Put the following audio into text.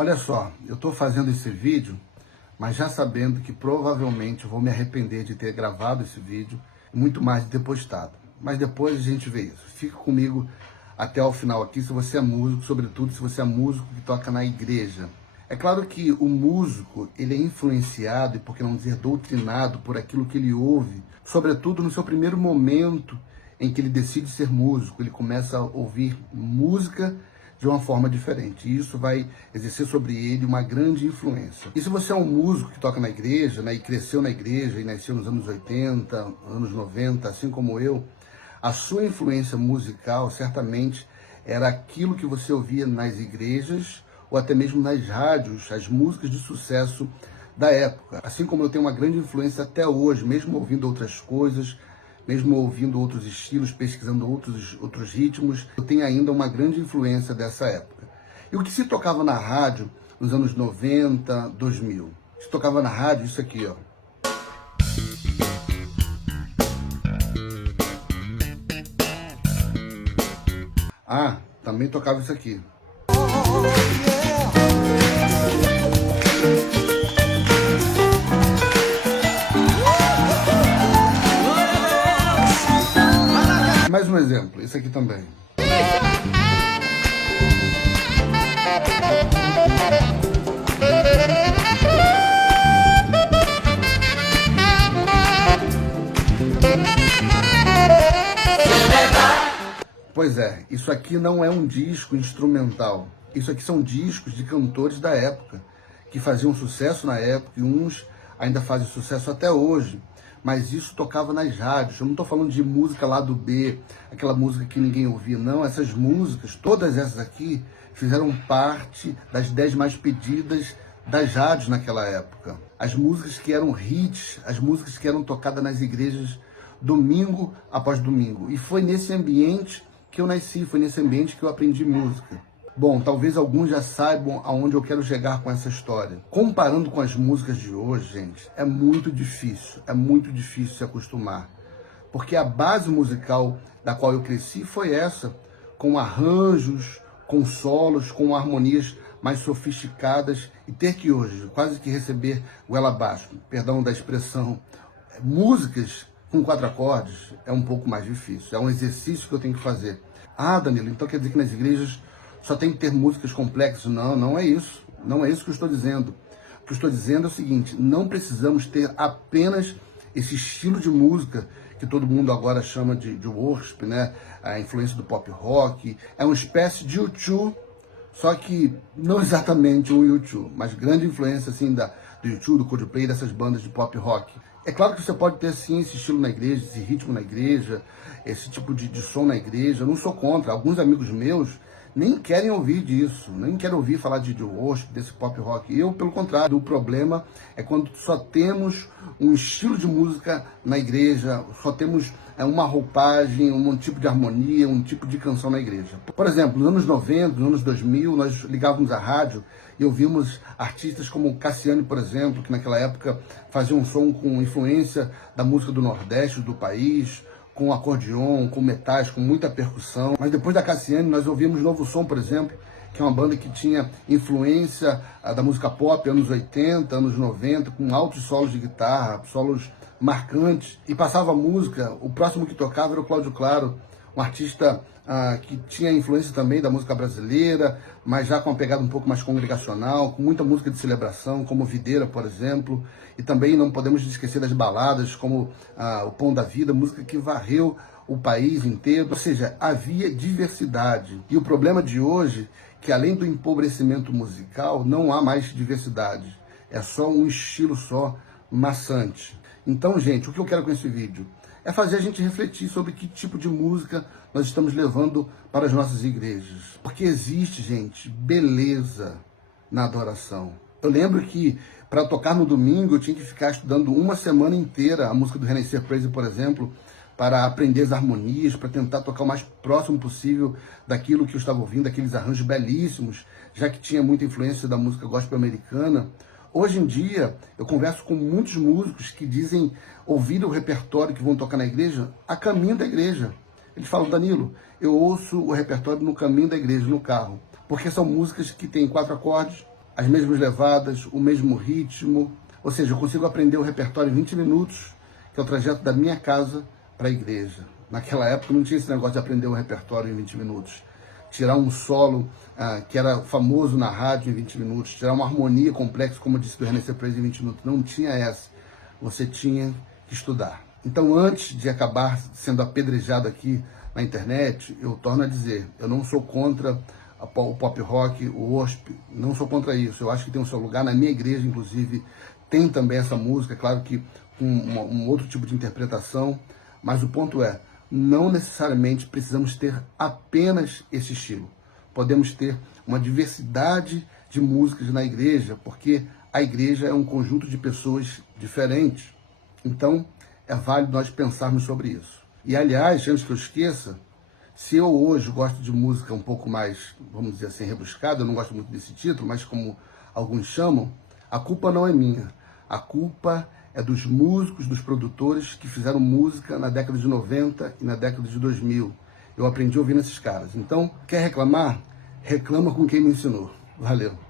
Olha só, eu estou fazendo esse vídeo, mas já sabendo que provavelmente eu vou me arrepender de ter gravado esse vídeo e muito mais de ter postado. Mas depois a gente vê isso. Fica comigo até o final aqui, se você é músico, sobretudo se você é músico que toca na igreja. É claro que o músico, ele é influenciado, e por que não dizer doutrinado, por aquilo que ele ouve, sobretudo no seu primeiro momento em que ele decide ser músico. Ele começa a ouvir música de uma forma diferente. E isso vai exercer sobre ele uma grande influência. E se você é um músico que toca na igreja, né, e cresceu na igreja, e nasceu nos anos 80, anos 90, assim como eu, a sua influência musical certamente era aquilo que você ouvia nas igrejas, ou até mesmo nas rádios, as músicas de sucesso da época. Assim como eu tenho uma grande influência até hoje, mesmo ouvindo outras coisas, mesmo ouvindo outros estilos, pesquisando outros ritmos, eu tenho ainda uma grande influência dessa época. E o que se tocava na rádio nos anos 90, 2000? Se tocava na rádio, isso aqui, ó. Ah, também tocava isso aqui. Mais um exemplo, esse aqui também. Pois é, isso aqui não é um disco instrumental. Isso aqui são discos de cantores da época, que faziam sucesso na época, e uns ainda fazem sucesso até hoje. Mas isso tocava nas rádios. Eu não estou falando de música lá do B, aquela música que ninguém ouvia, não. Essas músicas, todas essas aqui, fizeram parte das 10 mais pedidas das rádios naquela época. As músicas que eram hits, as músicas que eram tocadas nas igrejas domingo após domingo. E foi nesse ambiente que eu nasci, foi nesse ambiente que eu aprendi música. Bom, talvez alguns já saibam aonde eu quero chegar com essa história. Comparando com as músicas de hoje, gente, é muito difícil se acostumar. Porque a base musical da qual eu cresci foi essa, com arranjos, com solos, com harmonias mais sofisticadas, e ter que hoje quase que receber goela abaixo, perdão da expressão, músicas com 4 acordes é um pouco mais difícil, é um exercício que eu tenho que fazer. Ah, Danilo, então quer dizer que nas igrejas só tem que ter músicas complexas? Não, não é isso. Não é isso que eu estou dizendo. O que eu estou dizendo é o seguinte: não precisamos ter apenas esse estilo de música que todo mundo agora chama de worship, né? A influência do pop rock. É uma espécie de U2, só que não exatamente um U2, mas grande influência assim do U2, do Coldplay, dessas bandas de pop rock. É claro que você pode ter sim esse estilo na igreja, esse ritmo na igreja, esse tipo de som na igreja. Eu não sou contra. Alguns amigos meus nem querem ouvir disso, nem querem ouvir falar de worship, desse pop rock. Eu, pelo contrário, o problema é quando só temos um estilo de música na igreja, só temos uma roupagem, um tipo de harmonia, um tipo de canção na igreja. Por exemplo, nos anos 90, nos anos 2000, nós ligávamos a rádio e ouvimos artistas como Cassiane, por exemplo, que naquela época fazia um som com influência da música do Nordeste do país, com acordeon, com metais, com muita percussão. Mas depois da Cassiane, nós ouvimos Novo Som, por exemplo, que é uma banda que tinha influência da música pop, anos 80, anos 90, com altos solos de guitarra, solos marcantes. E passava a música, o próximo que tocava era o Cláudio Claro, um artista que tinha influência também da música brasileira, mas já com uma pegada um pouco mais congregacional, com muita música de celebração, como Videira, por exemplo. E também não podemos esquecer das baladas, como O Pão da Vida, música que varreu o país inteiro. Ou seja, havia diversidade. E o problema de hoje, que além do empobrecimento musical, não há mais diversidade. É só um estilo só, maçante. Então, gente, o que eu quero com esse vídeo é fazer a gente refletir sobre que tipo de música nós estamos levando para as nossas igrejas. Porque existe, gente, beleza na adoração. Eu lembro que para tocar no domingo eu tinha que ficar estudando uma semana inteira a música do Renascer Praise, por exemplo, para aprender as harmonias, para tentar tocar o mais próximo possível daquilo que eu estava ouvindo, aqueles arranjos belíssimos, já que tinha muita influência da música gospel americana. Hoje em dia, eu converso com muitos músicos que dizem ouvir o repertório que vão tocar na igreja a caminho da igreja. Eles falam: Danilo, eu ouço o repertório no caminho da igreja, no carro, porque são músicas que têm 4 acordes, as mesmas levadas, o mesmo ritmo, ou seja, eu consigo aprender o repertório em 20 minutos, que é o trajeto da minha casa para a igreja. Naquela época não tinha esse negócio de aprender o repertório em 20 minutos. Tirar um solo que era famoso na rádio em 20 minutos, tirar uma harmonia complexa, como eu disse do René Ceprez, em 20 minutos. Não tinha essa. Você tinha que estudar. Então, antes de acabar sendo apedrejado aqui na internet, eu torno a dizer, eu não sou contra o pop rock, o worship, não sou contra isso. Eu acho que tem o seu lugar. Na minha igreja, inclusive, tem também essa música, claro que com um outro tipo de interpretação, mas o ponto é, não necessariamente precisamos ter apenas esse estilo. Podemos ter uma diversidade de músicas na igreja, porque a igreja é um conjunto de pessoas diferentes. Então, é válido nós pensarmos sobre isso. E, aliás, antes que eu esqueça, se eu hoje gosto de música um pouco mais, vamos dizer assim, rebuscada, eu não gosto muito desse título, mas como alguns chamam, a culpa não é minha. A culpa é dos músicos, dos produtores que fizeram música na década de 90 e na década de 2000. Eu aprendi ouvindo esses caras. Então, quer reclamar? Reclama com quem me ensinou. Valeu.